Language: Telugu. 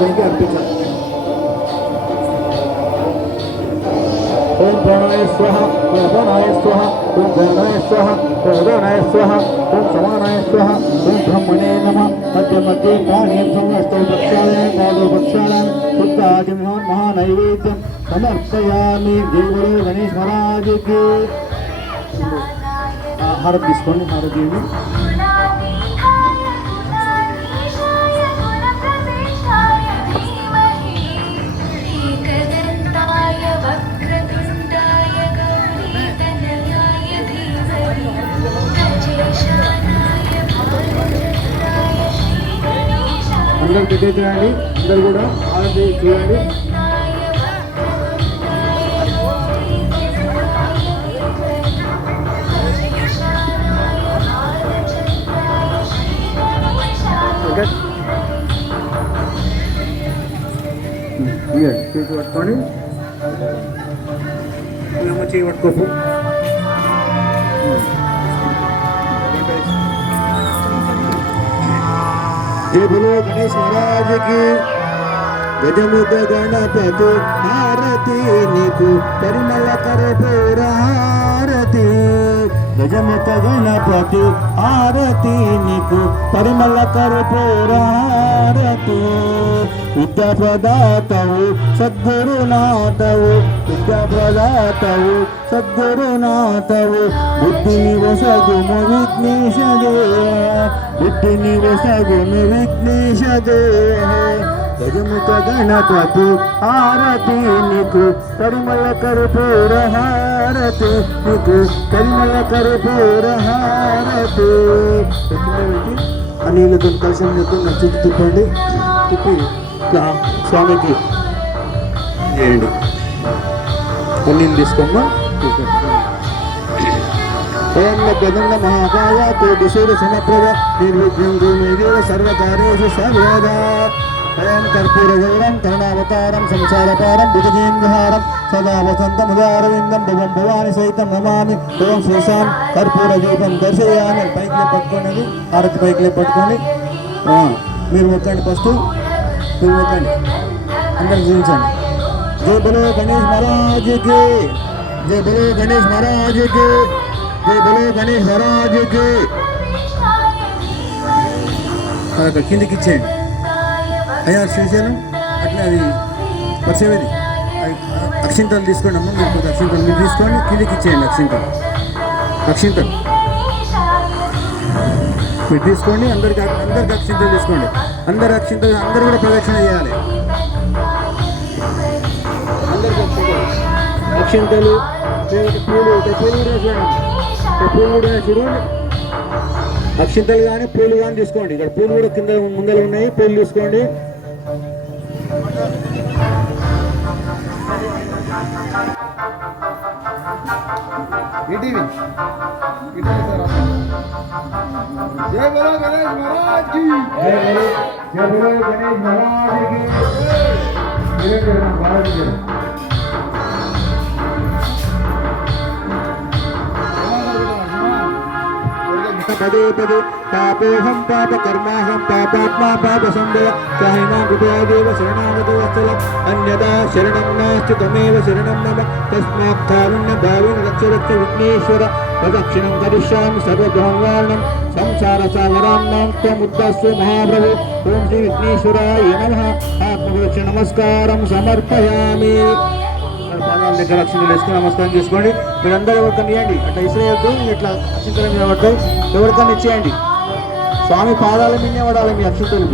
వినాయకునికి అర్పించాలి. ఓం ప్రాణాయ స్వహ, ఓం అపానాయ స్వహ, ఓం ప్రాణాయ స్వహ, ఓం ఉదానాయ స్వహ, ఓం సమానాయ స్వహ, ఓం బ్రహ్మణే నమః. మధ్య మధ్య ప్రాణేభ్యం అష్టౌ పక్షాళాం పాదౌ పక్షాళాం శుద్ధాచమహాన్ మహానైవేద్యం సమర్పయామి. దేవుడు గణేష్ మహారాజుకి హారతి తీసుకోండి. హారతి అందరు దగ్గర చేయండి. అందరు కూడా హారతి చేయండి. చేతి పట్టుకొని చేయి పట్టుకోపు. जय बोलो गणेश महाराज की. गजमुख गणपति हारती नीकु परिमल कर पूरा हारती. गजमुख गणपति हारती नीकु परिमल कर पूरा हारती. विद्या प्रदातवु सद्गुरुनाथवु, विद्या प्रदातवु सद्गुरुनाथवु. बुद्धि निवसगुम विघ्नेश देव, बुद्धि निवसगुम विघ्नेश देव. गजमुख गणपति हारती नीकु परिमल कर्पूर हारती. नीकु परिमल कर्पूर हारती. అనిలతో కలిసి చుట్టూ తిప్పండి. తిప్పి స్వామికి చేయండి. అన్నీళ్ళు తీసుకోమ్మా. ఓం గదండ మహాకాయ కోటి సూర్య సమప్రభ నిర్విఘ్నం గురుమేదేవ సర్వకార్యేషు సర్వదా. ఓం కర్పూర గౌరం కరుణావతారం సంసారపారం భుజగేంద్రహారం సదా వసంతముదారవిందం భవం భవాని సహితం నమామి. ఓం శ్రీశాం కర్పూర దీపం దర్శయామి. పైకి పట్టుకోండి. హారతి పైకి పట్టుకోండి. మీరు మొక్కండి. ఫస్ట్ మీరు మొక్కండి. అందరికి చూపించండి. జై బలో గణేష్ మహారాజుకి, జై బలో గణేష్ మహారాజుకి, జై బలో గణేష్ మహారాజుకి. అక్కడ కిందికి ఇచ్చేయండి. అయ్యా శ్రీశైలం అట్లా అది పరిచయం. అక్షింతలు తీసుకోండి అమ్మ. మీరు అక్షింతలు మీరు తీసుకోండి. కిందికి ఇచ్చేయండి. అక్షింతలు మీరు తీసుకోండి. అందరికి అక్షింతలు తీసుకోండి. అందరు అక్షింతలు అందరూ కూడా ప్రదక్షిణ చేయాలి. అందరికి అక్షింతలు పూలు కూడా చూడండి. అక్షింతలు కానీ పూలు కానీ తీసుకోండి. ఇక్కడ పూలు కూడా కింద ముందర ఉన్నాయి. పూలు తీసుకోండి. जय बोलो गणेश महाराज की, जय बोलो गणेश महाराज की, जय गणेश महाराज की. पदे पदे पापोहम पाप कर्माहम पापात्मा पाप संभव चाहिमा कृपयादेव शरणागतो वत्सल अन्यदा शरणं नास्ति त्वमेव शरणं मम तस्मात् कारुण्य भावेन रक्ष रक्ष विघ्नेश्वर प्रदक्षिणं करिष्यामि सर्वभौमवारणं संसार सागरान्नां त्वमुद्धस्व महाप्रभु. ओम श्री विघ्नेश्वराय नमः. आत्मप्रदक्षिण नमस्कारं समर्पयामि. పాదాల దగ్గర అక్షింతలు వేసుకుని నమస్కారం చేసుకోండి. మీరందరూ ఎవరికన్నా ఇవ్వండి. అట్లా ఇసిరేయద్దు. ఇట్లా అక్షింతల మీద పడతాయి. ఎవరికన్నా ఇచ్చేయండి. స్వామి పాదాల మీదే పడాలి మీ అక్షింతలు.